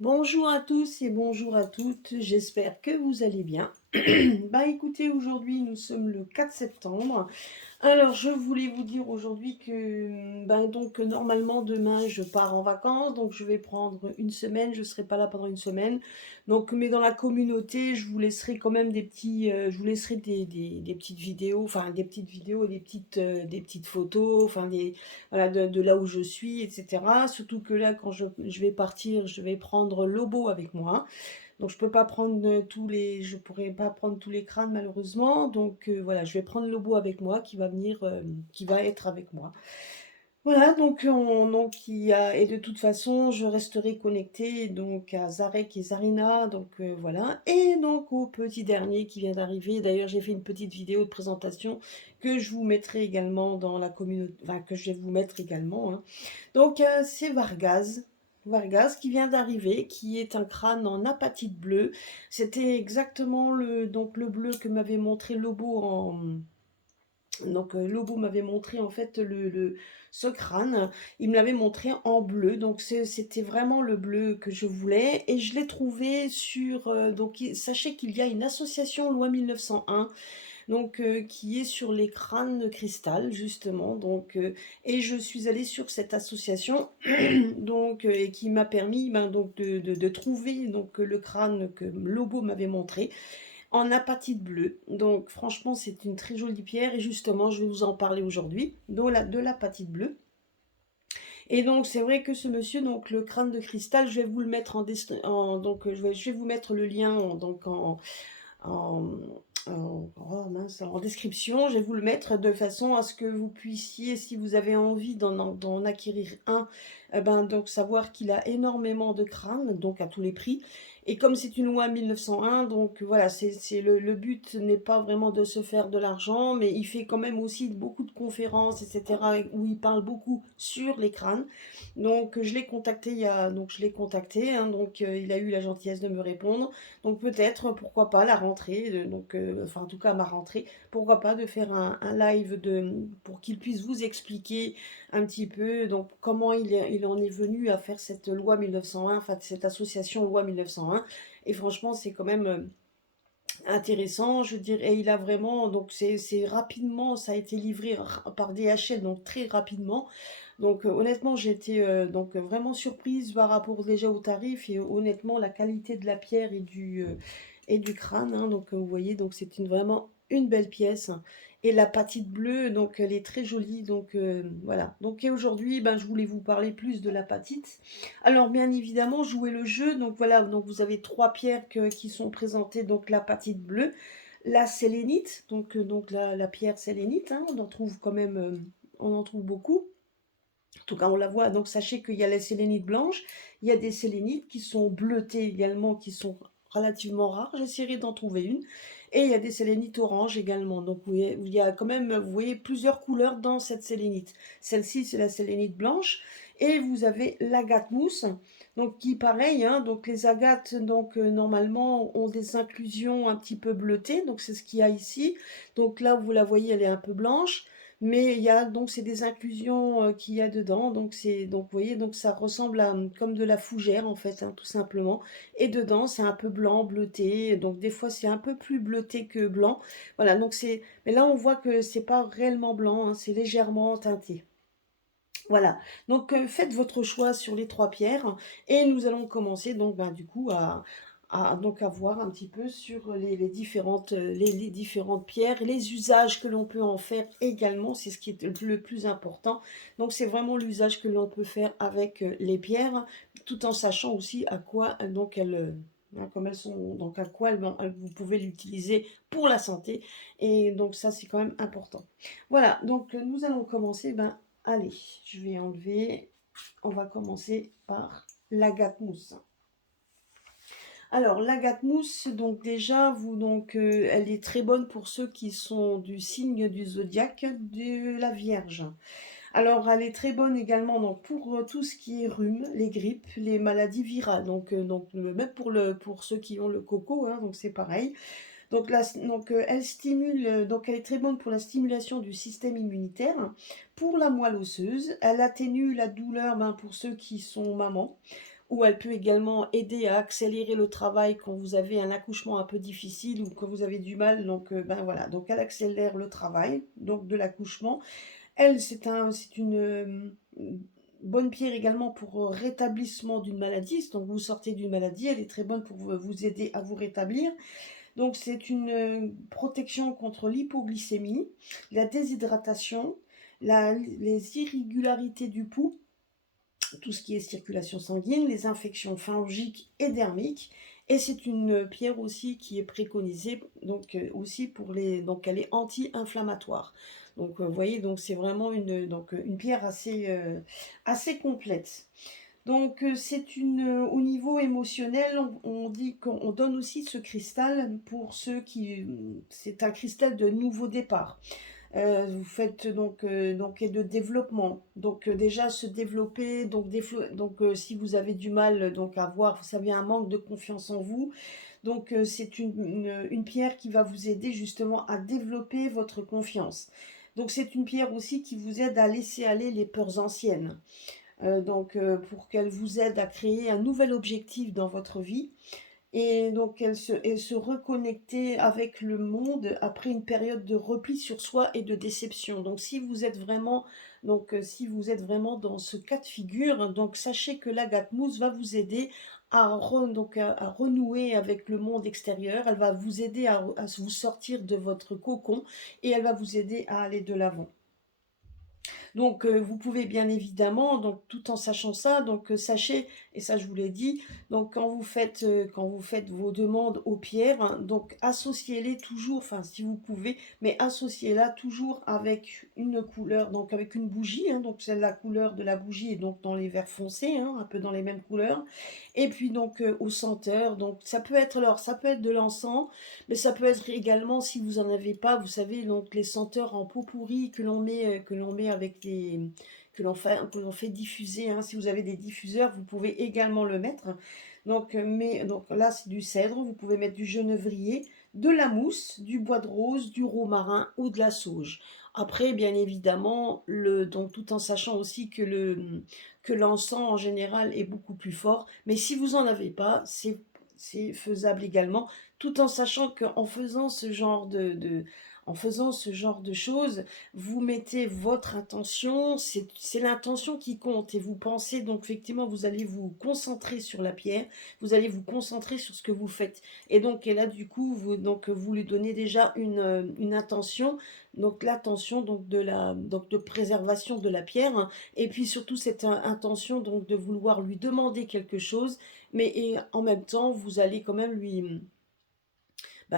Bonjour à tous et bonjour à toutes, j'espère que vous allez bien. Bah écoutez, aujourd'hui nous sommes le 4 septembre. Alors je voulais vous dire aujourd'hui que donc normalement demain je pars en vacances, donc je vais prendre une semaine, je ne serai pas là pendant une semaine. Donc mais dans la communauté, je vous laisserai quand même je vous laisserai des petites vidéos, enfin des petites vidéos, des petites photos, enfin voilà, de là où je suis, etc. Surtout que là, quand je vais partir, je vais prendre Lobo avec moi. Donc je peux pas prendre je pourrais pas prendre tous les crânes malheureusement. Donc voilà, je vais prendre Lobo avec moi qui va venir, qui va être avec moi. Voilà, et de toute façon, je resterai connectée donc à Zarek et Zarina, donc voilà. Et donc au petit dernier qui vient d'arriver. D'ailleurs, j'ai fait une petite vidéo de présentation que je vous mettrai également dans la communauté, enfin que je vais vous mettre également, hein. Donc c'est Vargaz. Vargaz qui vient d'arriver, qui est un crâne en apatite bleue. C'était exactement le bleu que m'avait montré Lobo Lobo m'avait montré en fait ce crâne, il me l'avait montré en bleu, donc c'était vraiment le bleu que je voulais et je l'ai trouvé sachez qu'il y a une association loi 1901 qui est sur les crânes de cristal justement, et je suis allée sur cette association et qui m'a permis de trouver le crâne que Lobo m'avait montré en apatite bleue. Donc franchement, c'est une très jolie pierre et justement, je vais vous en parler aujourd'hui de l'apatite bleue. Et donc c'est vrai que ce monsieur, donc le crâne de cristal, je vais vous le mettre je vais vous mettre le lien en, en description. Je vais vous le mettre de façon à ce que vous puissiez, si vous avez envie d'en acquérir un, donc savoir qu'il a énormément de crânes, donc à tous les prix. Et comme c'est une loi 1901, donc voilà, le but n'est pas vraiment de se faire de l'argent, mais il fait quand même aussi beaucoup de conférences, etc., où il parle beaucoup sur les crânes. Donc je l'ai contacté je l'ai contacté, hein, il a eu la gentillesse de me répondre. Donc peut-être, pourquoi pas, la rentrée, enfin en tout cas ma rentrée, pourquoi pas de faire un live pour qu'il puisse vous expliquer un petit peu comment il en est venu à faire cette loi 1901, enfin cette association loi 1901. Et franchement, c'est quand même intéressant, je dirais. Et il a vraiment, c'est rapidement, ça a été livré par DHL, donc très rapidement. Donc honnêtement, j'étais vraiment surprise par rapport déjà au tarif et honnêtement la qualité de la pierre et du crâne, hein. Vous voyez, donc c'est vraiment une belle pièce. Et la patite bleue, donc elle est très jolie. Donc voilà. Donc et aujourd'hui, je voulais vous parler plus de la patite. Alors bien évidemment, jouer le jeu. Donc voilà, donc vous avez trois pierres qui sont présentées. Donc la patite bleue, la sélénite, la pierre sélénite, hein, on en trouve quand même, on en trouve beaucoup. En tout cas, on la voit. Donc, sachez qu'il y a la sélénite blanche, il y a des sélénites qui sont bleutées également, qui sont relativement rares. J'essaierai d'en trouver une. Et il y a des sélénites orange également. Donc, il y a quand même, vous voyez, plusieurs couleurs dans cette sélénite. Celle-ci, c'est la sélénite blanche. Et vous avez l'agate mousse. Donc, qui, pareil, hein, donc les agates, normalement, ont des inclusions un petit peu bleutées. Donc, c'est ce qu'il y a ici. Donc, là, vous la voyez, elle est un peu blanche. Mais il y a c'est des inclusions qu'il y a dedans, vous voyez, donc ça ressemble à comme de la fougère en fait, hein, tout simplement. Et dedans c'est un peu blanc, bleuté, donc des fois c'est un peu plus bleuté que blanc. Voilà, mais là on voit que c'est pas réellement blanc, hein, c'est légèrement teinté. Voilà, donc faites votre choix sur les trois pierres et nous allons commencer du coup à voir un petit peu sur les différentes pierres, les usages que l'on peut en faire également, c'est ce qui est le plus important. Donc c'est vraiment l'usage que l'on peut faire avec les pierres, tout en sachant aussi à quoi comme elles sont, donc à quoi vous pouvez l'utiliser pour la santé. Et donc ça c'est quand même important. Voilà, donc nous allons commencer. Allez, je vais enlever. On va commencer par l'agate mousse. Alors, l'agate mousse, donc déjà, elle est très bonne pour ceux qui sont du signe du zodiaque de la Vierge. Alors, elle est très bonne également pour tout ce qui est rhume, les grippes, les maladies virales. Même pour ceux qui ont le coco, hein, donc c'est pareil. Elle stimule, elle est très bonne pour la stimulation du système immunitaire, pour la moelle osseuse. Elle atténue la douleur pour ceux qui sont mamans. ou elle peut également aider à accélérer le travail quand vous avez un accouchement un peu difficile ou quand vous avez du mal, donc ben, voilà, donc elle accélère le travail, donc de l'accouchement. Elle, c'est une, bonne pierre également pour, rétablissement d'une maladie. Donc vous sortez d'une maladie, elle est très bonne pour vous aider à vous rétablir. Donc c'est une, protection contre l'hypoglycémie, la déshydratation, les irrégularités du pouls, tout ce qui est circulation sanguine, les infections pharyngiques et dermiques. Et c'est une pierre aussi qui est préconisée, donc aussi pour les, donc elle est anti-inflammatoire. Donc vous voyez, donc c'est vraiment une pierre assez complète. Donc c'est une, au niveau émotionnel, on dit qu'on donne aussi ce cristal pour ceux qui, c'est un cristal de nouveau départ. Vous faites donc et de développement. Donc déjà se développer, si vous avez du mal donc à voir, vous savez, un manque de confiance en vous, donc c'est une pierre qui va vous aider justement à développer votre confiance. Donc c'est une pierre aussi qui vous aide à laisser aller les peurs anciennes. Pour qu'elle vous aide à créer un nouvel objectif dans votre vie et donc elle se reconnecter avec le monde après une période de repli sur soi et de déception. Donc si vous êtes vraiment si vous êtes vraiment dans ce cas de figure, donc sachez que l'agate mousse va vous aider à renouer avec le monde extérieur. Elle va vous aider à vous sortir de votre cocon et elle va vous aider à aller de l'avant. Donc, vous pouvez bien évidemment, donc tout en sachant ça, donc sachez, et ça je vous l'ai dit, donc quand vous faites vos demandes aux pierres, hein, donc associez-les toujours, enfin si vous pouvez, mais associez-la toujours avec une couleur, donc avec une bougie, hein, donc c'est la couleur de la bougie et donc dans les verts foncés, hein, un peu dans les mêmes couleurs, et puis donc aux senteurs, donc ça peut être alors ça peut être de l'encens, mais ça peut être également, si vous en avez pas, vous savez, donc les senteurs en pot pourri que l'on met avec des, que l'on fait diffuser, hein. Si vous avez des diffuseurs, vous pouvez également le mettre. Donc là, c'est du cèdre, vous pouvez mettre du genévrier, de la mousse, du bois de rose, du romarin ou de la sauge. Après, bien évidemment, donc tout en sachant aussi que l'encens en général est beaucoup plus fort, mais si vous en avez pas, c'est faisable également, tout en sachant qu'en faisant en faisant ce genre de choses, vous mettez votre intention, c'est l'intention qui compte et vous pensez donc effectivement vous allez vous concentrer sur la pierre, vous allez vous concentrer sur ce que vous faites et là du coup vous lui donnez déjà une intention, donc l'intention donc de préservation de la pierre, hein, et puis surtout cette intention donc de vouloir lui demander quelque chose, en même temps vous allez quand même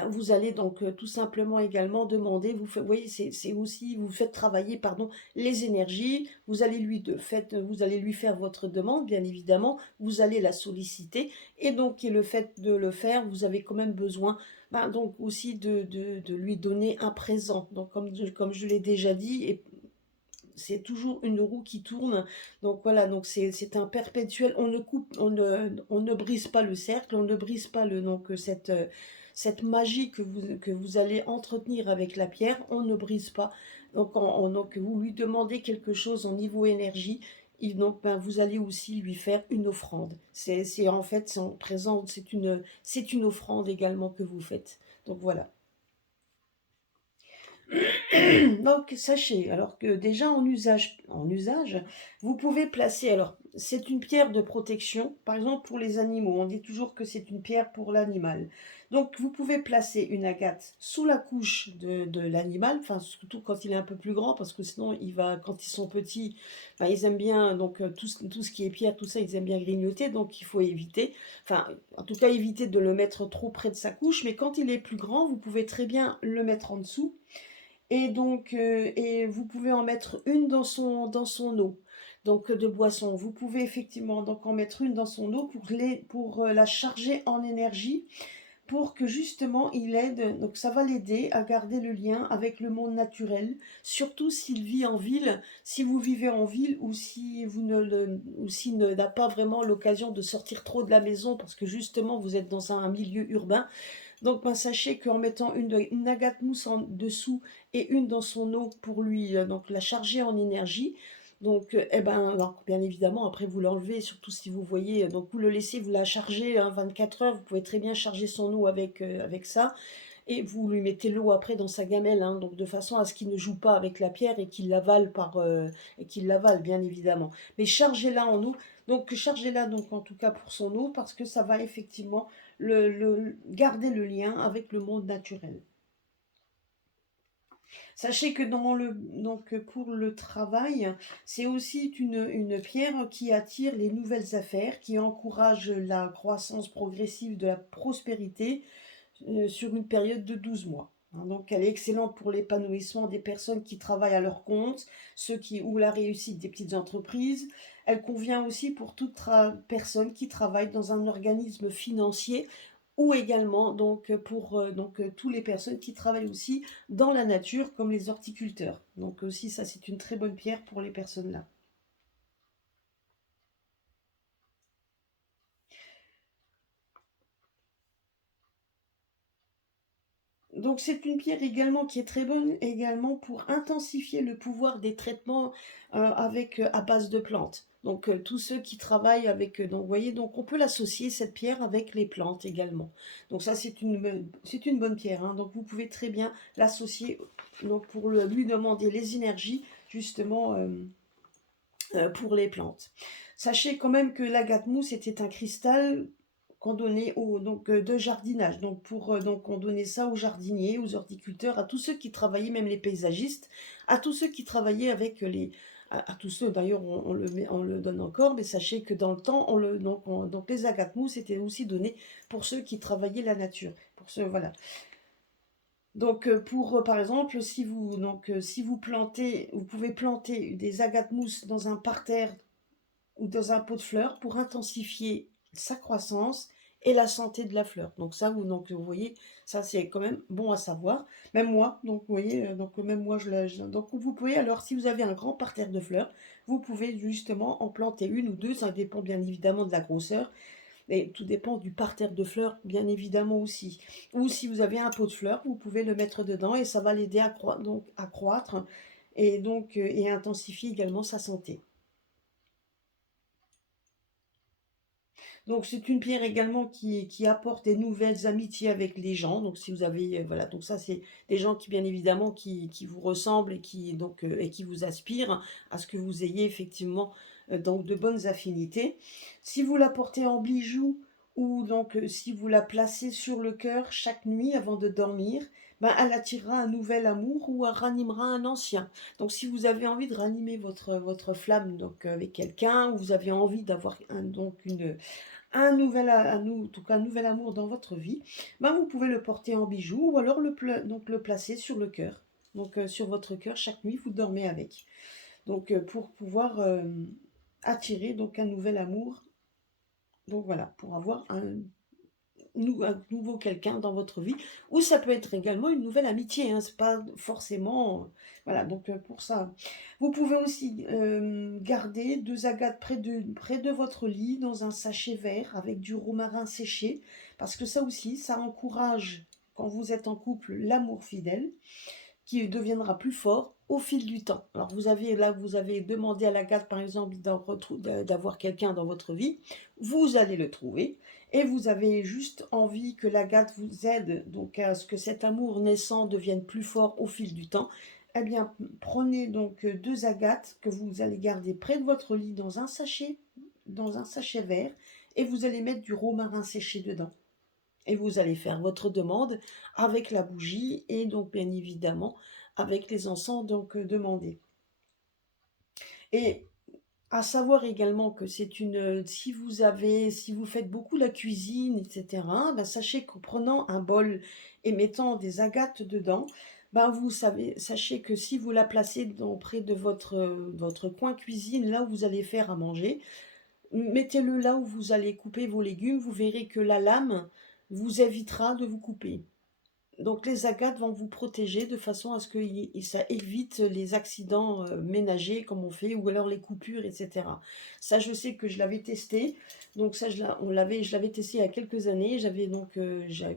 vous allez donc tout simplement également demander, vous voyez, c'est aussi, vous faites travailler, pardon, les énergies, vous allez lui faire votre demande, bien évidemment, vous allez la solliciter, et le fait de le faire, vous avez quand même besoin, donc aussi de lui donner un présent. Donc comme je l'ai déjà dit, et c'est toujours une roue qui tourne. Donc voilà, donc c'est un perpétuel. On ne brise pas le cercle, on ne brise pas cette magie que vous allez entretenir avec la pierre, on ne brise pas. Donc vous lui demandez quelque chose en niveau énergie, vous allez aussi lui faire une offrande. C'est en fait, c'est en présent, c'est une offrande également que vous faites. Donc voilà. Donc sachez, alors que déjà en usage, vous pouvez placer, alors c'est une pierre de protection, par exemple pour les animaux, on dit toujours que c'est une pierre pour l'animal. Donc vous pouvez placer une agate sous la couche de l'animal, enfin surtout quand il est un peu plus grand, parce que sinon quand ils sont petits, enfin, ils aiment bien, tout ce qui est pierre, tout ça, ils aiment bien grignoter, donc il faut éviter, enfin en tout cas éviter de le mettre trop près de sa couche, mais quand il est plus grand, vous pouvez très bien le mettre en dessous et vous pouvez en mettre une dans son eau, donc de boisson. Vous pouvez effectivement donc en mettre une dans son eau pour la charger en énergie, pour que justement il aide, donc ça va l'aider à garder le lien avec le monde naturel, surtout s'il vit en ville, si vous vivez en ville ou si vous ne le, ou s'il n'a pas vraiment l'occasion de sortir trop de la maison parce que justement vous êtes dans un milieu urbain. Donc, sachez qu'en mettant une agate mousse en dessous et une dans son eau pour lui donc la charger en énergie, Et ben, alors bien évidemment après vous l'enlevez, surtout si vous voyez, donc vous le laissez, vous la chargez, hein, 24 heures, vous pouvez très bien charger son eau avec ça et vous lui mettez l'eau après dans sa gamelle, hein, donc de façon à ce qu'il ne joue pas avec la pierre et qu'il l'avale bien évidemment. Mais chargez-la en eau, donc chargez-la donc en tout cas pour son eau parce que ça va effectivement garder le lien avec le monde naturel. Sachez que pour le travail, c'est aussi une pierre qui attire les nouvelles affaires, qui encourage la croissance progressive de la prospérité sur une période de 12 mois. Hein. Donc elle est excellente pour l'épanouissement des personnes qui travaillent à leur compte, ou la réussite des petites entreprises. Elle convient aussi pour toute personne qui travaille dans un organisme financier ou également pour tous les personnes qui travaillent aussi dans la nature comme les horticulteurs. Donc aussi ça c'est une très bonne pierre pour les personnes là. Donc c'est une pierre également qui est très bonne également pour intensifier le pouvoir des traitements à base de plantes. Donc tous ceux qui travaillent donc vous voyez, donc on peut l'associer cette pierre avec les plantes également. Donc ça c'est une bonne pierre, hein. Donc vous pouvez très bien l'associer donc pour lui demander les énergies justement pour les plantes. Sachez quand même que l'agate mousse était un cristal qu'on donnait de jardinage. Donc on donnait ça aux jardiniers, aux horticulteurs, à tous ceux qui travaillaient, même les paysagistes, à tous ceux qui travaillaient à tous ceux d'ailleurs on le donne encore, mais sachez que dans le temps, donc les agates mousse étaient aussi donnés pour ceux qui travaillaient la nature. Pour ceux, voilà. Donc, par exemple, si vous plantez, vous pouvez planter des agates mousse dans un parterre ou dans un pot de fleurs pour intensifier sa croissance et la santé de la fleur. Vous voyez, ça c'est quand même bon à savoir. Même moi, donc vous voyez, même moi donc vous pouvez alors si vous avez un grand parterre de fleurs, vous pouvez justement en planter une ou deux, ça dépend bien évidemment de la grosseur et tout dépend du parterre de fleurs bien évidemment aussi. Ou si vous avez un pot de fleurs, vous pouvez le mettre dedans et ça va l'aider à croître et intensifier également sa santé. Donc c'est une pierre également qui apporte des nouvelles amitiés avec les gens. Donc si vous avez, voilà, donc ça c'est des gens qui bien évidemment qui vous ressemblent et qui vous aspirent à ce que vous ayez effectivement donc de bonnes affinités. Si vous la portez en bijou ou si vous la placez sur le cœur chaque nuit avant de dormir, ben, elle attirera un nouvel amour ou elle ranimera un ancien. Donc si vous avez envie de ranimer votre flamme avec quelqu'un, ou vous avez envie d'avoir en tout cas, un nouvel amour dans votre vie, ben vous pouvez le porter en bijou ou alors le placer sur le cœur. Sur votre cœur, chaque nuit, vous dormez avec. Pour pouvoir attirer un nouvel amour. Donc voilà, pour avoir un nouveau quelqu'un dans votre vie. Ou ça peut être également une nouvelle amitié, hein, c'est pas forcément... Voilà, pour ça. Vous pouvez aussi garder 2 agates près de votre lit dans un sachet vert avec du romarin séché, parce que ça aussi, ça encourage, quand vous êtes en couple, l'amour fidèle qui deviendra plus fort au fil du temps. Alors vous avez demandé à l'agate par exemple d'avoir quelqu'un dans votre vie, vous allez le trouver et vous avez juste envie que l'agate vous aide donc à ce que cet amour naissant devienne plus fort au fil du temps. Eh bien, prenez 2 agates que vous allez garder près de votre lit dans un sachet vert, et vous allez mettre du romarin séché dedans. Et vous allez faire votre demande avec la bougie et donc bien évidemment avec les encens demandés. Et à savoir également que si vous faites beaucoup la cuisine, etc., ben sachez qu'en prenant un bol et mettant des agates dedans, ben sachez que si vous la placez près de votre coin cuisine, là où vous allez faire à manger, mettez-le là où vous allez couper vos légumes, vous verrez que la lame vous évitera de vous couper. Donc les agates vont vous protéger de façon à ce que ça évite les accidents, ménagers comme on fait ou alors les coupures et cetera. Ça, je sais que je l'avais testé, donc ça je l'avais testé il y a quelques années. J'avais donc,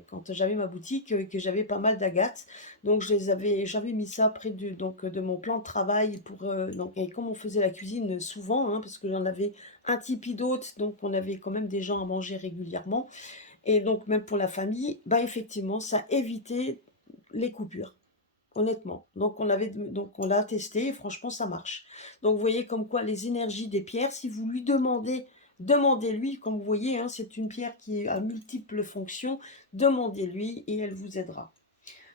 quand j'avais ma boutique, que j'avais pas mal d'agates, donc j'avais mis ça près de mon plan de travail pour, donc et comme on faisait la cuisine souvent, hein, parce que j'en avais un tipi d'hôtes, donc on avait quand même des gens à manger régulièrement et donc même pour la famille, bah, effectivement, ça évitait les coupures, honnêtement. Donc on l'a testé et franchement ça marche. Donc vous voyez comme quoi les énergies des pierres, si vous lui demandez-lui, comme vous voyez, hein, c'est une pierre qui a multiples fonctions, demandez-lui et elle vous aidera.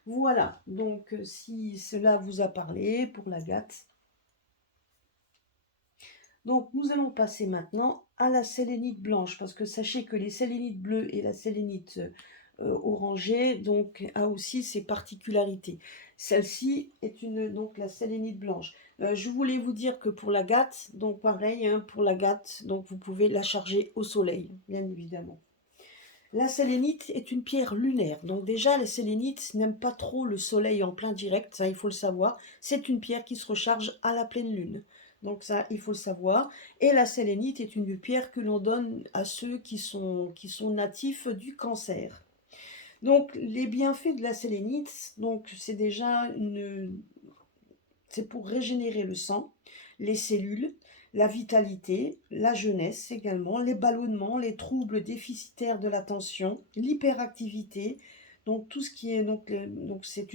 Voilà, donc si cela vous a parlé pour l'agate. Donc nous allons passer maintenant à la sélénite blanche, parce que sachez que les sélénites bleues et la sélénite orangée donc a aussi ses particularités. Celle-ci est donc la sélénite blanche. Je voulais vous dire que pour l'agate, donc pareil, hein, pour l'agate, donc vous pouvez la charger au soleil, bien évidemment. La sélénite est une pierre lunaire, donc déjà les sélénites n'aiment pas trop le soleil en plein direct, ça il faut le savoir. C'est une pierre qui se recharge à la pleine lune, donc ça il faut le savoir. Et la sélénite est une pierre que l'on donne à ceux qui sont natifs du Cancer. Donc les bienfaits de la sélénite, donc c'est pour régénérer le sang, les cellules, la vitalité, la jeunesse également, les ballonnements, les troubles déficitaires de l'attention, l'hyperactivité, donc tout ce qui est donc c'est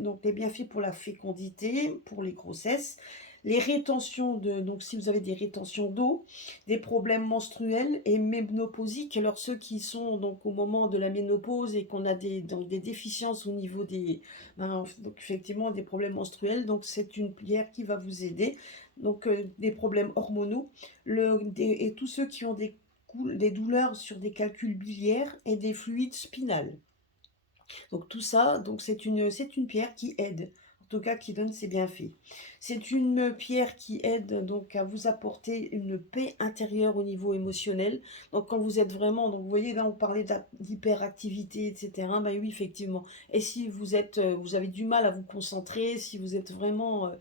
donc les bienfaits pour la fécondité, pour les grossesses, les rétentions donc si vous avez des rétentions d'eau, des problèmes menstruels et ménopausiques, alors ceux qui sont donc au moment de la ménopause et qu'on a donc des déficiences au niveau donc effectivement des problèmes menstruels, donc c'est une pierre qui va vous aider. Donc des problèmes hormonaux, et tous ceux qui ont des douleurs sur des calculs biliaires et des fluides spinales. Donc tout ça, donc c'est une pierre qui aide, en tout cas qui donne ses bienfaits. C'est une pierre qui aide donc à vous apporter une paix intérieure au niveau émotionnel. Donc quand vous êtes vraiment, donc vous voyez là on parlait d'hyperactivité, etc. Ben oui effectivement. Et si vous avez du mal à vous concentrer, si vous êtes vraiment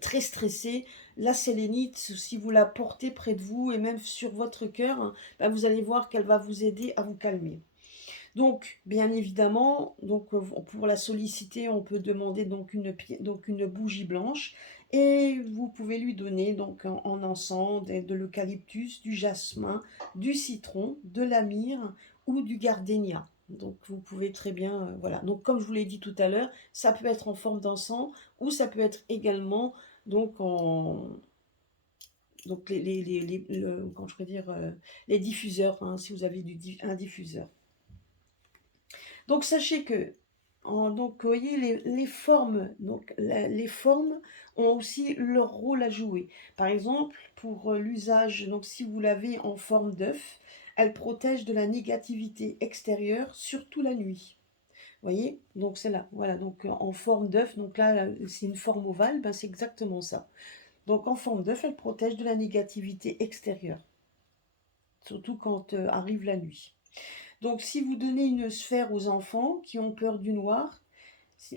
très stressé, la sélénite, si vous la portez près de vous et même sur votre cœur, hein, ben vous allez voir qu'elle va vous aider à vous calmer. Donc, bien évidemment, donc, pour la solliciter, on peut demander donc une bougie blanche et vous pouvez lui donner donc en encens de l'eucalyptus, du jasmin, du citron, de la myrrhe ou du gardénia. Donc vous pouvez très bien, voilà. Donc comme je vous l'ai dit tout à l'heure, ça peut être en forme d'encens ou ça peut être également donc en donc comment je pourrais dire les diffuseurs, hein, si vous avez un diffuseur. Donc sachez que, donc vous voyez les formes, donc les formes ont aussi leur rôle à jouer. Par exemple, pour l'usage, donc si vous l'avez en forme d'œuf, elle protège de la négativité extérieure, surtout la nuit. Vous voyez? Donc c'est là, voilà, donc en forme d'œuf, donc là c'est une forme ovale, ben, c'est exactement ça. Donc en forme d'œuf, elle protège de la négativité extérieure, surtout quand arrive la nuit. Donc, si vous donnez une sphère aux enfants qui ont peur du noir,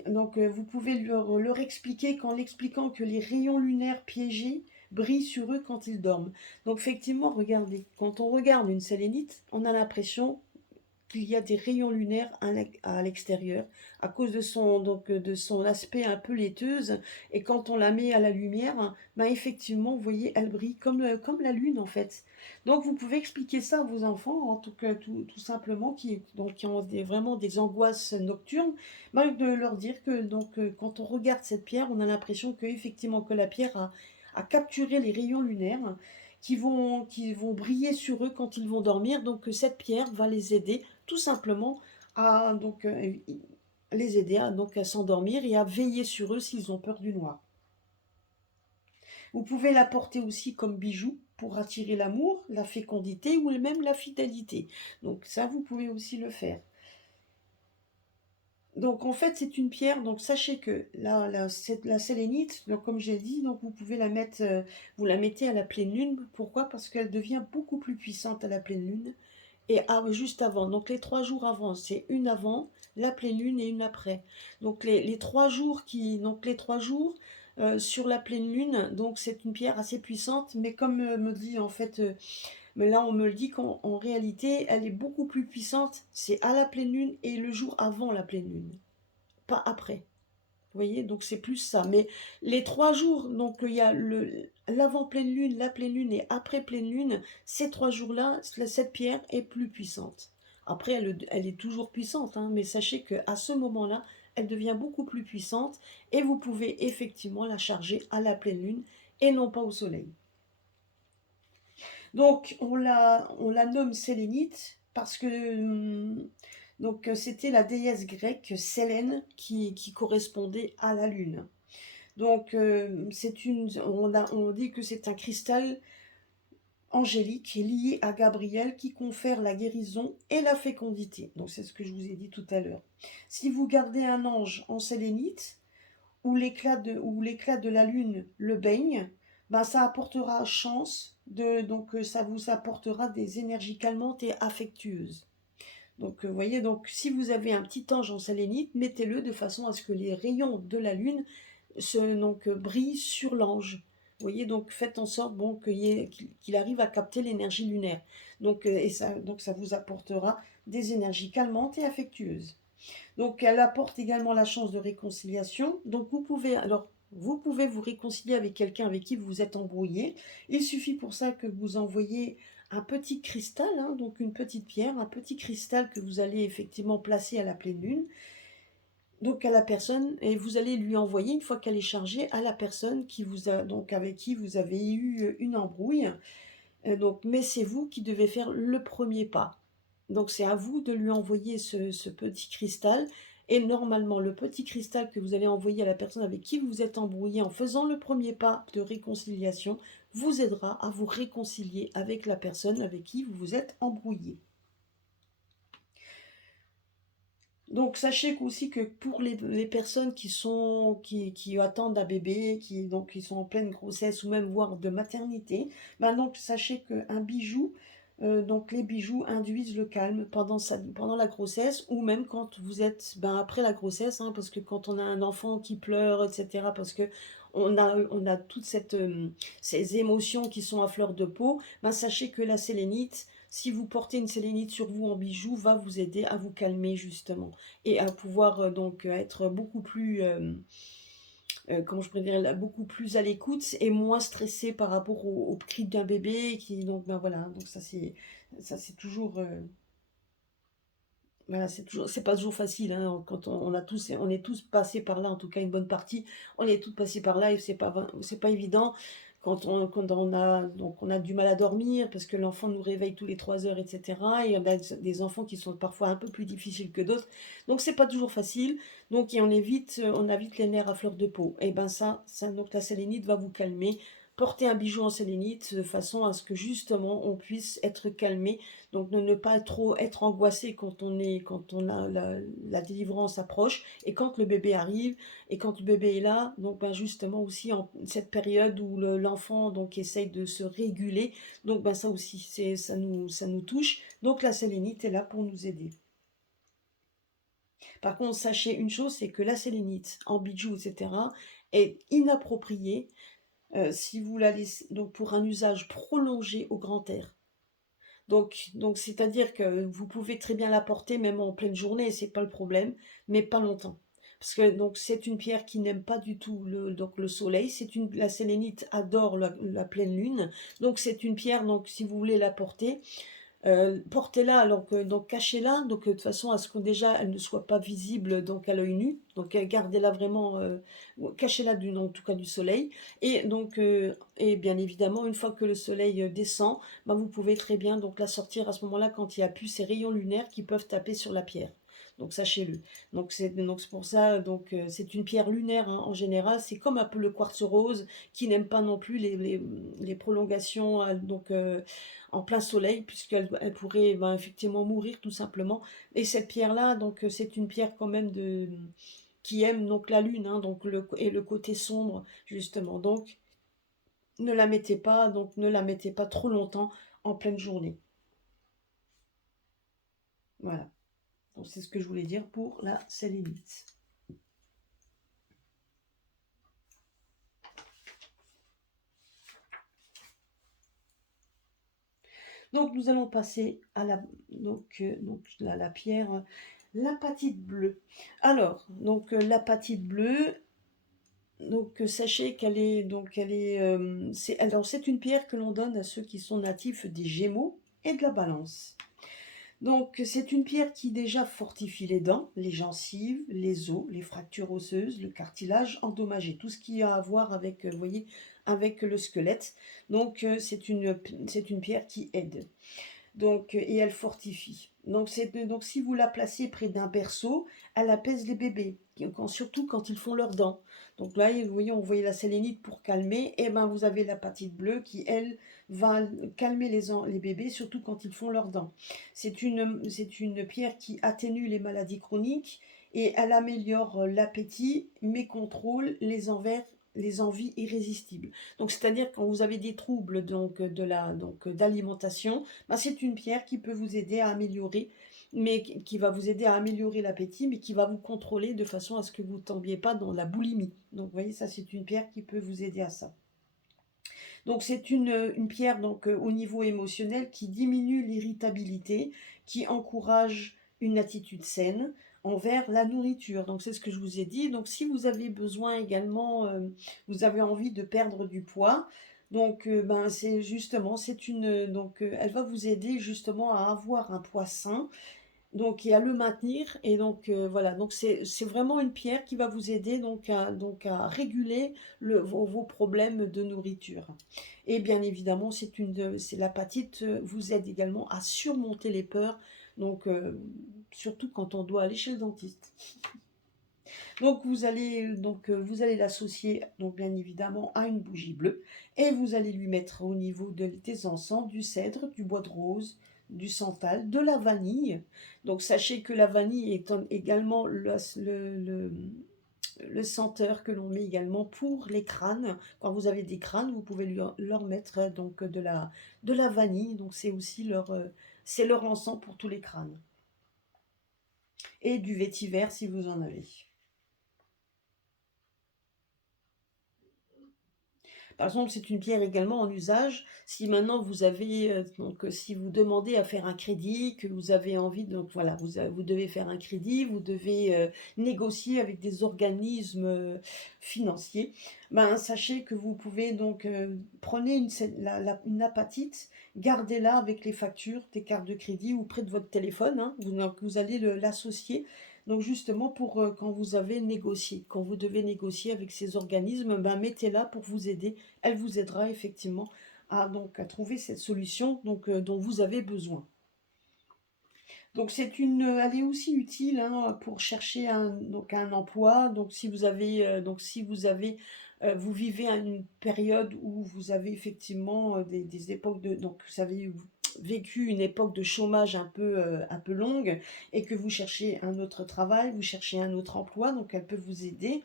donc vous pouvez leur expliquer qu'en l'expliquant que les rayons lunaires piégés brillent sur eux quand ils dorment. Donc, effectivement, regardez, quand on regarde une sélénite, on a l'impression qu'il y a des rayons lunaires à l'extérieur à cause de son aspect un peu laiteuse. Et quand on la met à la lumière, ben effectivement, vous voyez, elle brille comme la lune en fait. Donc vous pouvez expliquer ça à vos enfants, en tout cas tout simplement, qui ont vraiment des angoisses nocturnes, ben, de leur dire que quand on regarde cette pierre, on a l'impression que effectivement que la pierre a capturé les rayons lunaires qui vont briller sur eux quand ils vont dormir. Donc cette pierre va les aider tout simplement à les aider à s'endormir et à veiller sur eux s'ils ont peur du noir. Vous pouvez la porter aussi comme bijou pour attirer l'amour, la fécondité ou même la fidélité. Donc ça, vous pouvez aussi le faire. Donc en fait, c'est une pierre, donc sachez que la sélénite, donc, comme j'ai dit, donc vous pouvez vous la mettez à la pleine lune. Pourquoi? Parce qu'elle devient beaucoup plus puissante à la pleine lune et juste avant. Donc les 3 jours avant, c'est une avant la pleine lune et une après. Donc les 3 jours sur la pleine lune, donc c'est une pierre assez puissante, mais comme me dit en fait, mais là on me le dit qu'en réalité elle est beaucoup plus puissante, c'est à la pleine lune et le jour avant la pleine lune, pas après. Vous voyez, donc c'est plus ça. Mais les 3 jours, donc il y a l'avant pleine lune, la pleine lune et après pleine lune, ces 3 jours-là, cette pierre est plus puissante. Après, elle est toujours puissante, hein, mais sachez qu'à ce moment-là, elle devient beaucoup plus puissante et vous pouvez effectivement la charger à la pleine lune et non pas au soleil. Donc on la nomme sélénite parce que donc c'était la déesse grecque Sélène qui correspondait à la lune. Donc on dit que c'est un cristal angélique lié à Gabriel qui confère la guérison et la fécondité. Donc c'est ce que je vous ai dit tout à l'heure. Si vous gardez un ange en sélénite, où l'éclat de la lune le baigne, ben ça apportera chance, donc ça vous apportera des énergies calmantes et affectueuses. Donc vous voyez, donc si vous avez un petit ange en sélénite, mettez-le de façon à ce que les rayons de la lune brillent sur l'ange. Vous voyez, donc faites en sorte bon, qu'il arrive à capter l'énergie lunaire. Donc ça vous apportera des énergies calmantes et affectueuses. Donc elle apporte également la chance de réconciliation. Donc vous pouvez vous réconcilier avec quelqu'un avec qui vous vous êtes embrouillé. Il suffit pour ça que vous envoyez un petit cristal, hein, donc une petite pierre, un petit cristal que vous allez effectivement placer à la pleine lune. Donc à la personne, et vous allez lui envoyer, une fois qu'elle est chargée, à la personne avec qui vous avez eu une embrouille. Mais c'est vous qui devez faire le premier pas. Donc c'est à vous de lui envoyer ce petit cristal. Et normalement, le petit cristal que vous allez envoyer à la personne avec qui vous vous êtes embrouillé en faisant le premier pas de réconciliation vous aidera à vous réconcilier avec la personne avec qui vous vous êtes embrouillé. Donc sachez aussi que pour les personnes qui attendent un bébé, qui sont en pleine grossesse ou même voire de maternité, ben donc sachez qu'un bijou, donc les bijoux induisent le calme pendant la grossesse ou même quand vous êtes après la grossesse, hein, parce que quand on a un enfant qui pleure, etc., parce que on a toutes ces émotions qui sont à fleur de peau, ben sachez que la sélénite, si vous portez une sélénite sur vous en bijoux, va vous aider à vous calmer justement et à pouvoir être beaucoup plus, comment je pourrais dire, beaucoup plus à l'écoute et moins stressé par rapport au cri d'un bébé qui donc ben voilà, donc ça c'est toujours, voilà, c'est pas toujours facile, hein, quand on est tous passés par là, en tout cas une bonne partie, on est tous passés par là et c'est pas évident quand on a du mal à dormir parce que l'enfant nous réveille tous les 3 heures, et cetera, et on a des enfants qui sont parfois un peu plus difficiles que d'autres, donc c'est pas toujours facile, donc et on a vite les nerfs à fleur de peau et ben donc la sélénite va vous calmer. Porter un bijou en sélénite de façon à ce que justement on puisse être calmé, donc ne pas trop être angoissé quand la délivrance approche et quand le bébé arrive et quand le bébé est là, donc justement aussi en cette période où l'enfant donc essaye de se réguler, donc ça aussi ça nous touche. Donc la sélénite est là pour nous aider. Par contre, sachez une chose, c'est que la sélénite en bijoux, etc., est inappropriée si vous la laissez donc pour un usage prolongé au grand air. Donc c'est-à-dire que vous pouvez très bien la porter même en pleine journée, c'est pas le problème, mais pas longtemps. Parce que donc c'est une pierre qui n'aime pas du tout le soleil. La sélénite adore la pleine lune. Donc c'est une pierre, donc si vous voulez la porter, portez-la, alors que donc cachez-la, donc de façon à ce que déjà elle ne soit pas visible donc à l'œil nu. Donc gardez-la vraiment, cachez-la en tout cas du soleil. Et bien évidemment, une fois que le soleil descend, vous pouvez très bien donc la sortir à ce moment-là quand il n'y a plus ces rayons lunaires qui peuvent taper sur la pierre. Donc sachez-le. Donc c'est pour ça, c'est une pierre lunaire, hein, en général. C'est comme un peu le quartz rose qui n'aime pas non plus les prolongations, en plein soleil, puisqu'elle pourrait effectivement mourir tout simplement. Et cette pierre-là, donc c'est une pierre quand même qui aime donc la lune, hein, et le côté sombre justement. Donc ne la mettez pas trop longtemps en pleine journée. Voilà. Donc c'est ce que je voulais dire pour la sélénite. Donc nous allons passer à la pierre, l'apatite bleue. Alors, l'apatite bleue, sachez qu'elle est, c'est une pierre que l'on donne à ceux qui sont natifs des Gémeaux et de la Balance. Donc, c'est une pierre qui déjà fortifie les dents, les gencives, les os, les fractures osseuses, le cartilage endommagé, tout ce qui a à voir avec, vous voyez, avec le squelette. Donc, c'est une pierre qui aide. Donc, et elle fortifie. Donc, si vous la placez près d'un berceau, elle apaise les bébés, surtout quand ils font leurs dents. Donc là, vous voyez, on voyait la sélénite pour calmer, et ben vous avez l'apatite bleue qui, elle, va calmer les bébés, surtout quand ils font leurs dents. C'est une pierre qui atténue les maladies chroniques et elle améliore l'appétit, mais contrôle les envies irrésistibles. Donc, c'est-à-dire quand vous avez des troubles d'alimentation, ben, c'est une pierre qui peut vous aider à améliorer, mais qui va vous aider à améliorer l'appétit, mais qui va vous contrôler de façon à ce que vous ne tombiez pas dans la boulimie. Donc, vous voyez, ça, c'est une pierre qui peut vous aider à ça. Donc, c'est une pierre au niveau émotionnel qui diminue l'irritabilité, qui encourage une attitude saine envers la nourriture. Donc, c'est ce que je vous ai dit. Donc, si vous avez besoin également, vous avez envie de perdre du poids, ben, elle va vous aider justement à avoir un poids sain, et à le maintenir. Et voilà, donc c'est vraiment une pierre qui va vous aider à réguler vos problèmes de nourriture. Et bien évidemment, c'est l'apatite vous aide également à surmonter les peurs, surtout quand on doit aller chez le dentiste. Donc vous allez l'associer donc bien évidemment à une bougie bleue, et vous allez lui mettre au niveau des encens du cèdre, du bois de rose, du santal, de la vanille. Donc sachez que la vanille est également le senteur que l'on met également pour les crânes. Quand vous avez des crânes, vous pouvez leur mettre de la vanille. Donc c'est leur encens pour tous les crânes. Et du vétiver si vous en avez. Par exemple, c'est une pierre également en usage. Si maintenant vous avez, si vous demandez à faire un crédit, que vous avez envie, donc voilà, vous devez faire un crédit, vous devez négocier avec des organismes financiers, ben sachez que vous pouvez prenez une apatite, gardez-la avec les factures des cartes de crédit ou près de votre téléphone, hein, vous allez l'associer. Donc justement, quand vous avez négocié, quand vous devez négocier avec ces organismes, ben mettez-la pour vous aider. Elle vous aidera effectivement à trouver cette solution dont vous avez besoin. Donc elle est aussi utile, hein, pour chercher un emploi. Donc si vous avez, vous vivez à une période où vous avez effectivement des époques vous avez vécu une époque de chômage un peu longue, et que vous cherchez un autre travail, vous cherchez un autre emploi, donc elle peut vous aider.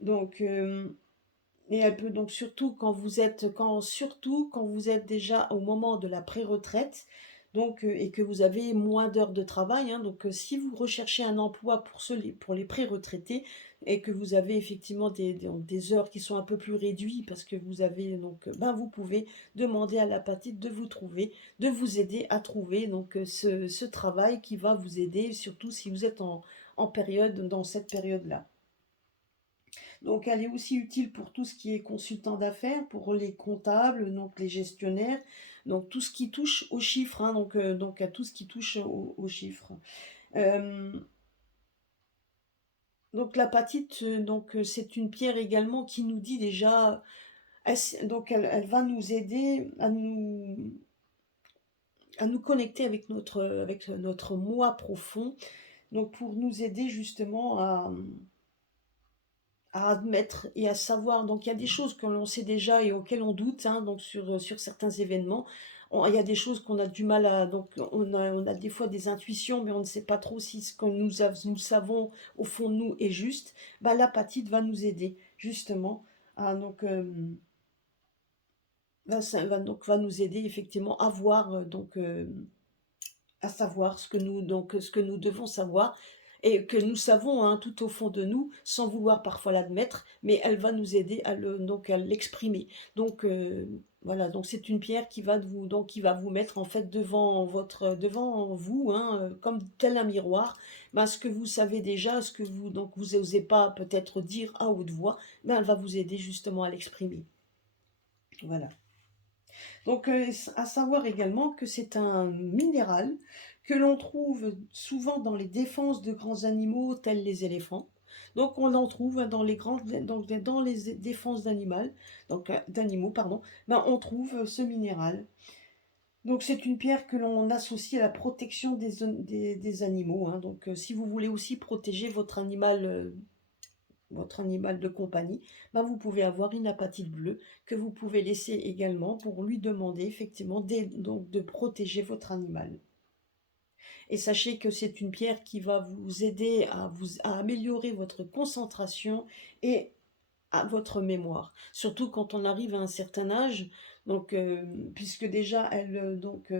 Donc et elle peut surtout quand vous êtes déjà au moment de la pré-retraite, et que vous avez moins d'heures de travail, hein. Si vous recherchez un emploi pour les pré-retraités, et que vous avez effectivement des heures qui sont un peu plus réduites, parce que vous avez vous pouvez demander à l'apatite de vous aider à trouver ce travail qui va vous aider, surtout si vous êtes dans cette période-là. Donc, elle est aussi utile pour tout ce qui est consultant d'affaires, pour les comptables, donc les gestionnaires, donc tout ce qui touche aux chiffres, hein, à tout ce qui touche aux chiffres. Euh, l'apatite, c'est une pierre également qui nous dit déjà, elle va nous aider à nous connecter avec notre moi profond, donc pour nous aider justement à admettre et à savoir. Donc il y a des choses que l'on sait déjà et auxquelles on doute, hein, sur certains événements. Il y a des choses qu'on a du mal à... Donc on a des fois des intuitions, mais on ne sait pas trop si ce que nous savons au fond de nous est juste. Bah, l'apatite va nous aider justement à... va nous aider effectivement à voir à savoir ce que nous devons savoir et que nous savons, hein, tout au fond de nous, sans vouloir parfois l'admettre, mais elle va nous aider à l'exprimer. Donc voilà, donc c'est une pierre qui va vous mettre en fait devant vous, hein, comme tel un miroir, ben, ce que vous savez déjà, ce que vous osez pas peut-être dire à haute voix, ben, elle va vous aider justement à l'exprimer. Voilà. Donc, à savoir également que c'est un minéral que l'on trouve souvent dans les défenses de grands animaux tels les éléphants. Donc on en trouve dans les dans les défenses d'animaux, pardon, ben, on trouve ce minéral. Donc c'est une pierre que l'on associe à la protection des animaux, hein. Donc si vous voulez aussi protéger votre animal de compagnie, ben vous pouvez avoir une apatite bleue que vous pouvez laisser également pour lui demander effectivement donc de protéger votre animal. Et sachez que c'est une pierre qui va vous aider à améliorer votre concentration et à votre mémoire. Surtout quand on arrive à un certain âge, donc, puisque déjà donc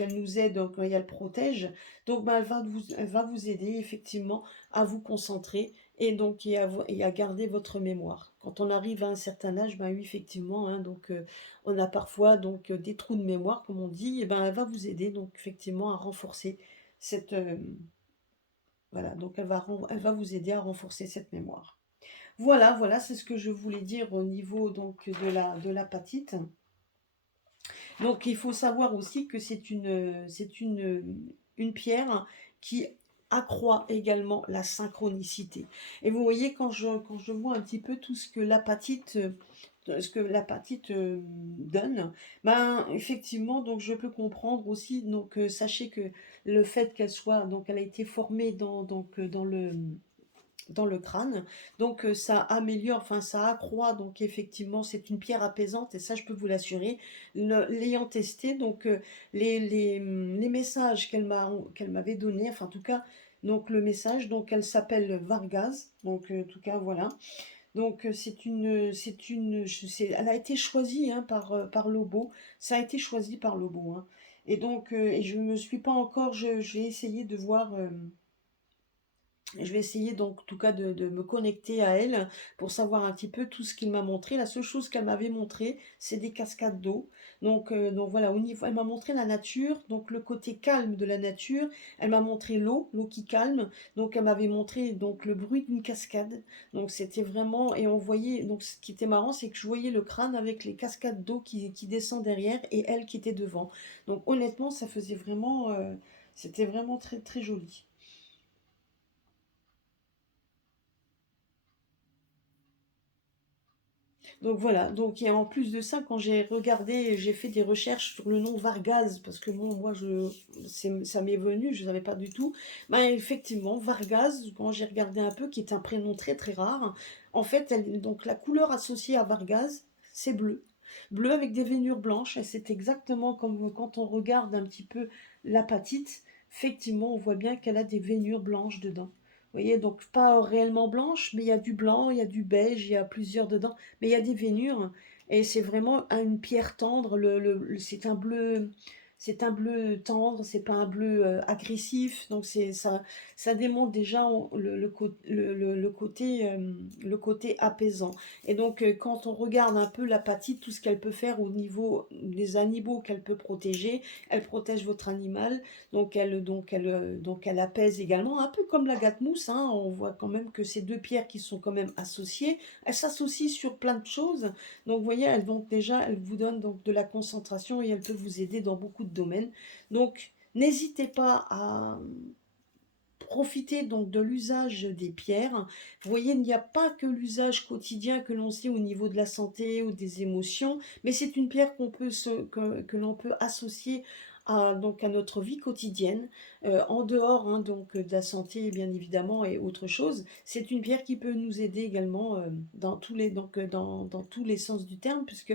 elle nous aide donc et elle protège, donc bah, elle va vous aider effectivement à vous concentrer et donc et à garder votre mémoire. Quand on arrive à un certain âge, ben oui effectivement, hein, donc on a parfois donc des trous de mémoire comme on dit, et ben elle va vous aider donc effectivement à renforcer cette voilà, donc elle va vous aider à renforcer cette mémoire. Voilà, voilà, c'est ce que je voulais dire au niveau donc de l'apatite. Donc il faut savoir aussi que une pierre qui accroît également la synchronicité. Et vous voyez, quand je vois un petit peu tout ce que l'apatite donne, ben effectivement, donc je peux comprendre aussi. Donc sachez que le fait qu'elle soit, donc elle a été formée dans le crâne. Donc ça améliore, enfin ça accroît, donc effectivement c'est une pierre apaisante et ça je peux vous l'assurer. L'ayant testé, donc les messages qu'elle m'avait donnés, enfin en tout cas, donc le message, donc elle s'appelle Vargas, donc en tout cas voilà. Donc elle a été choisie hein, par Lobo, ça a été choisi par Lobo. Hein. Et donc, et je me suis pas encore, j'ai essayé de voir. Je vais essayer donc en tout cas de me connecter à elle pour savoir un petit peu tout ce qu'il m'a montré. La seule chose qu'elle m'avait montré, c'est des cascades d'eau. Donc voilà, au niveau, elle m'a montré la nature, donc le côté calme de la nature. Elle m'a montré l'eau qui calme. Donc elle m'avait montré donc le bruit d'une cascade. Donc c'était vraiment, et on voyait, donc ce qui était marrant, c'est que je voyais le crâne avec les cascades d'eau qui descend derrière et elle qui était devant. Donc honnêtement, ça faisait vraiment, c'était vraiment très très joli. Donc voilà, donc et en plus de ça, quand j'ai regardé, j'ai fait des recherches sur le nom Vargas, parce que bon, ça m'est venu, je ne savais pas du tout. Ben effectivement, Vargas, quand j'ai regardé un peu, qui est un prénom très très rare, en fait, donc la couleur associée à Vargas, c'est bleu. Bleu avec des vénures blanches, et c'est exactement comme quand on regarde un petit peu l'apatite, effectivement, on voit bien qu'elle a des vénures blanches dedans. Vous voyez, donc pas réellement blanche, mais il y a du blanc, il y a du beige, il y a plusieurs dedans, mais il y a des vénures et c'est vraiment une pierre tendre. C'est un bleu tendre, c'est pas un bleu agressif. Donc ça démontre déjà le côté apaisant. Et donc quand on regarde un peu l'apatite, tout ce qu'elle peut faire au niveau des animaux qu'elle peut protéger, elle protège votre animal. Donc elle apaise également, un peu comme la gâte-mousse, hein. On voit quand même que ces deux pierres qui sont quand même associées, elles s'associent sur plein de choses. Donc vous voyez, elle vous donne donc de la concentration et elle peut vous aider dans beaucoup de domaines. Donc n'hésitez pas à profiter donc de l'usage des pierres. Vous voyez, il n'y a pas que l'usage quotidien que l'on sait au niveau de la santé ou des émotions, mais c'est une pierre que l'on peut associer donc à notre vie quotidienne, en dehors hein, donc de la santé bien évidemment et autre chose. C'est une pierre qui peut nous aider également dans tous les sens du terme, puisque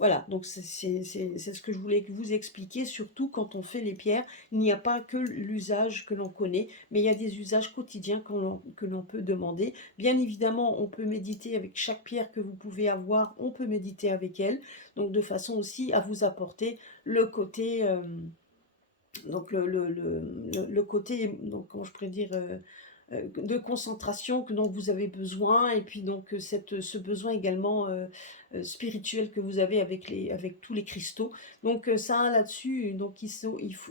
Voilà, donc c'est ce que je voulais vous expliquer, surtout quand on fait les pierres. Il n'y a pas que l'usage que l'on connaît, mais il y a des usages quotidiens que l'on peut demander. Bien évidemment, on peut méditer avec chaque pierre que vous pouvez avoir, on peut méditer avec elle, donc de façon aussi à vous apporter le côté, donc le côté, donc comment je pourrais dire, de concentration que dont vous avez besoin et puis donc ce besoin également spirituel que vous avez avec tous les cristaux. Donc ça là-dessus, donc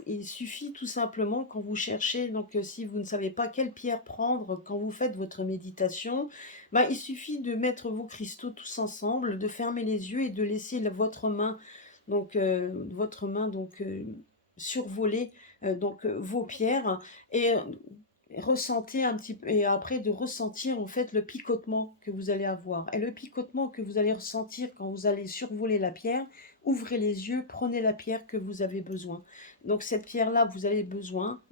il suffit tout simplement quand vous cherchez, donc si vous ne savez pas quelle pierre prendre quand vous faites votre méditation, bah, il suffit de mettre vos cristaux tous ensemble, de fermer les yeux et de laisser votre main donc survoler vos pierres et ressentez un petit peu et après de ressentir en fait le picotement que vous allez avoir et le picotement que vous allez ressentir quand vous allez survoler la pierre, ouvrez les yeux, prenez la pierre que vous avez besoin. Donc cette pierre-là, vous avez besoin,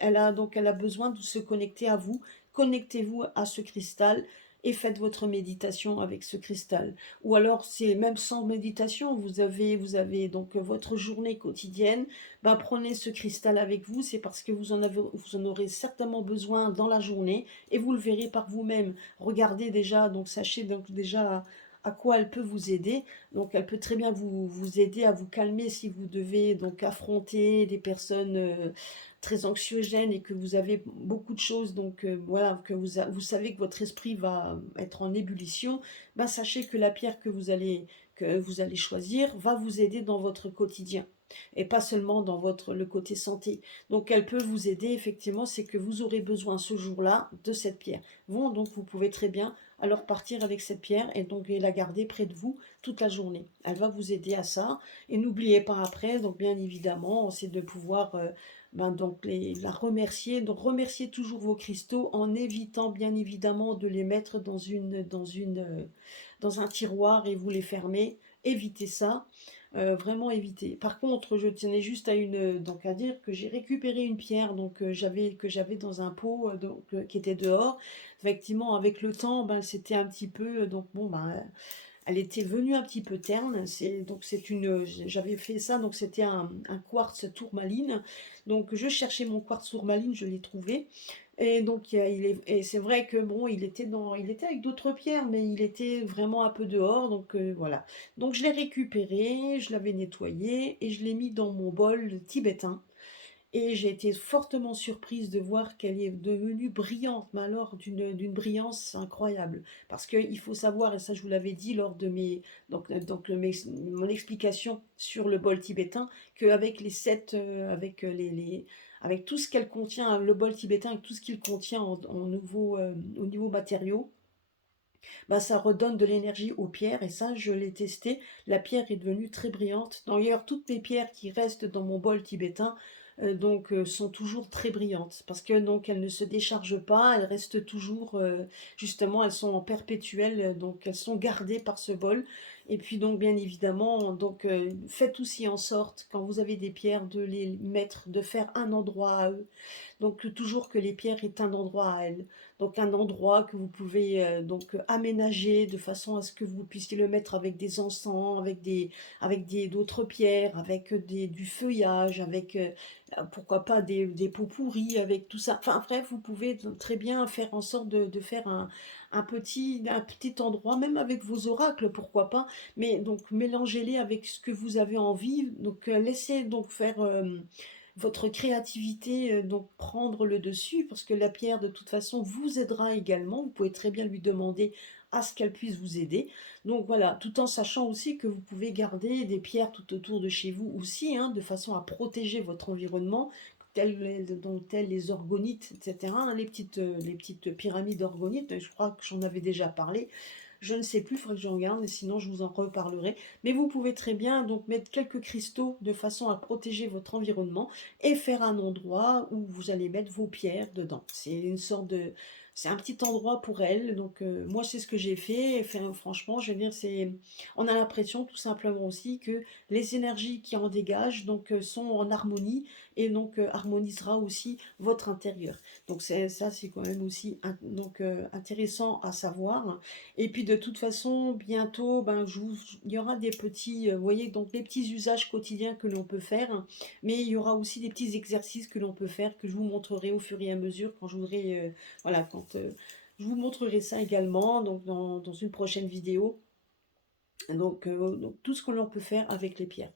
elle a besoin de se connecter à vous. Connectez-vous à ce cristal et faites votre méditation avec ce cristal. Ou alors c'est même sans méditation, vous avez donc votre journée quotidienne, ben, prenez ce cristal avec vous, c'est parce que vous en aurez certainement besoin dans la journée et vous le verrez par vous-même. Regardez déjà, donc sachez donc déjà à quoi elle peut vous aider. Donc elle peut très bien vous aider à vous calmer si vous devez donc affronter des personnes très anxiogènes et que vous avez beaucoup de choses, donc voilà, que vous savez que votre esprit va être en ébullition, ben, sachez que la pierre que vous allez choisir va vous aider dans votre quotidien et pas seulement dans le côté santé. Donc elle peut vous aider effectivement, c'est que vous aurez besoin ce jour-là de cette pierre. Bon, donc vous pouvez très bien alors partir avec cette pierre et la garder près de vous toute la journée. Elle va vous aider à ça et n'oubliez pas après, donc bien évidemment, c'est de pouvoir la remercier. Donc remerciez toujours vos cristaux en évitant bien évidemment de les mettre dans un tiroir et vous les fermez. Évitez ça. Vraiment éviter. Par contre, je tenais juste donc à dire que j'ai récupéré une pierre que j'avais dans un pot qui était dehors. Effectivement, avec le temps, ben, c'était un petit peu donc bon ben elle était venue un petit peu terne. J'avais fait ça, donc c'était un quartz tourmaline. Donc je cherchais mon quartz tourmaline, je l'ai trouvé. Et donc et c'est vrai que bon, il était avec d'autres pierres, mais il était vraiment un peu dehors. Donc voilà. Donc je l'ai récupéré, je l'avais nettoyé et je l'ai mis dans mon bol tibétain. Et j'ai été fortement surprise de voir qu'elle est devenue brillante, mais alors d'une brillance incroyable. Parce qu'il faut savoir, et ça je vous l'avais dit lors de mon explication sur le bol tibétain, qu'avec les sept, avec tout ce qu'elle contient, hein, le bol tibétain, avec tout ce qu'il contient au niveau matériaux, bah, ça redonne de l'énergie aux pierres, et ça je l'ai testé. La pierre est devenue très brillante. D'ailleurs, toutes les pierres qui restent dans mon bol tibétain sont toujours très brillantes parce que donc elles ne se déchargent pas, elles restent toujours justement, elles sont en perpétuel, donc elles sont gardées par ce bol. Et puis donc bien évidemment, faites aussi en sorte quand vous avez des pierres de les mettre, de faire un endroit à eux. Donc toujours que les pierres aient un endroit à elles. Donc un endroit que vous pouvez aménager de façon à ce que vous puissiez le mettre avec des encens, avec d'autres pierres, avec du feuillage, avec pourquoi pas des pots pourris, avec tout ça. Enfin bref, vous pouvez très bien faire en sorte de faire un petit endroit, même avec vos oracles, pourquoi pas. Mais donc mélangez-les avec ce que vous avez envie. Donc laissez donc faire votre créativité donc prendre le dessus, parce que la pierre de toute façon vous aidera également. Vous pouvez très bien lui demander à ce qu'elle puisse vous aider. Donc voilà, tout en sachant aussi que vous pouvez garder des pierres tout autour de chez vous aussi, hein, de façon à protéger votre environnement, telles les orgonites, etc., hein, les petites pyramides orgonites, je crois que j'en avais déjà parlé. Je ne sais plus, il faudrait que je regarde, mais sinon je vous en reparlerai. Mais vous pouvez très bien donc mettre quelques cristaux de façon à protéger votre environnement et faire un endroit où vous allez mettre vos pierres dedans. C'est un petit endroit pour elles. Donc moi c'est ce que j'ai fait. Enfin, franchement, je veux dire, on a l'impression tout simplement aussi que les énergies qui en dégagent sont en harmonie et donc harmonisera aussi votre intérieur. Donc c'est quand même aussi intéressant à savoir. Et puis de toute façon, bientôt, ben, il y aura des petits, vous voyez, donc des petits usages quotidiens que l'on peut faire, mais il y aura aussi des petits exercices que l'on peut faire, que je vous montrerai au fur et à mesure quand je voudrais, voilà, quand je vous montrerai ça également, donc dans une prochaine vidéo. Donc tout ce que l'on peut faire avec les pierres.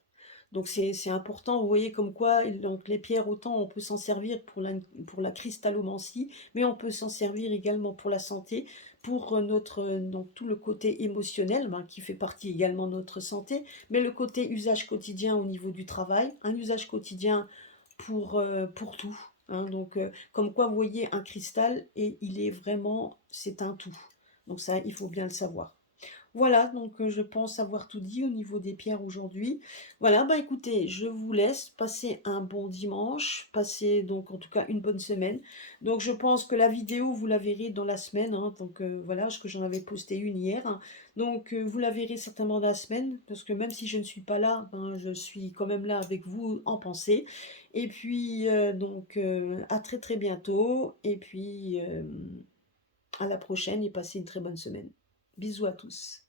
Donc c'est important, vous voyez comme quoi donc les pierres, autant on peut s'en servir pour la cristallomancie, mais on peut s'en servir également pour la santé, pour donc tout le côté émotionnel, ben, qui fait partie également de notre santé, mais le côté usage quotidien au niveau du travail, un usage quotidien pour tout. Hein. Donc comme quoi, vous voyez, un cristal, et il est vraiment, c'est un tout. Donc ça, il faut bien le savoir. Voilà, donc je pense avoir tout dit au niveau des pierres aujourd'hui. Voilà, bah écoutez, je vous laisse passer un bon dimanche, passer donc en tout cas une bonne semaine. Donc je pense que la vidéo, vous la verrez dans la semaine, hein, donc voilà, parce que j'en avais posté une hier. Hein. Donc vous la verrez certainement dans la semaine, parce que même si je ne suis pas là, ben, je suis quand même là avec vous en pensée. Et puis à très très bientôt, et puis à la prochaine, et passez une très bonne semaine. Bisous à tous.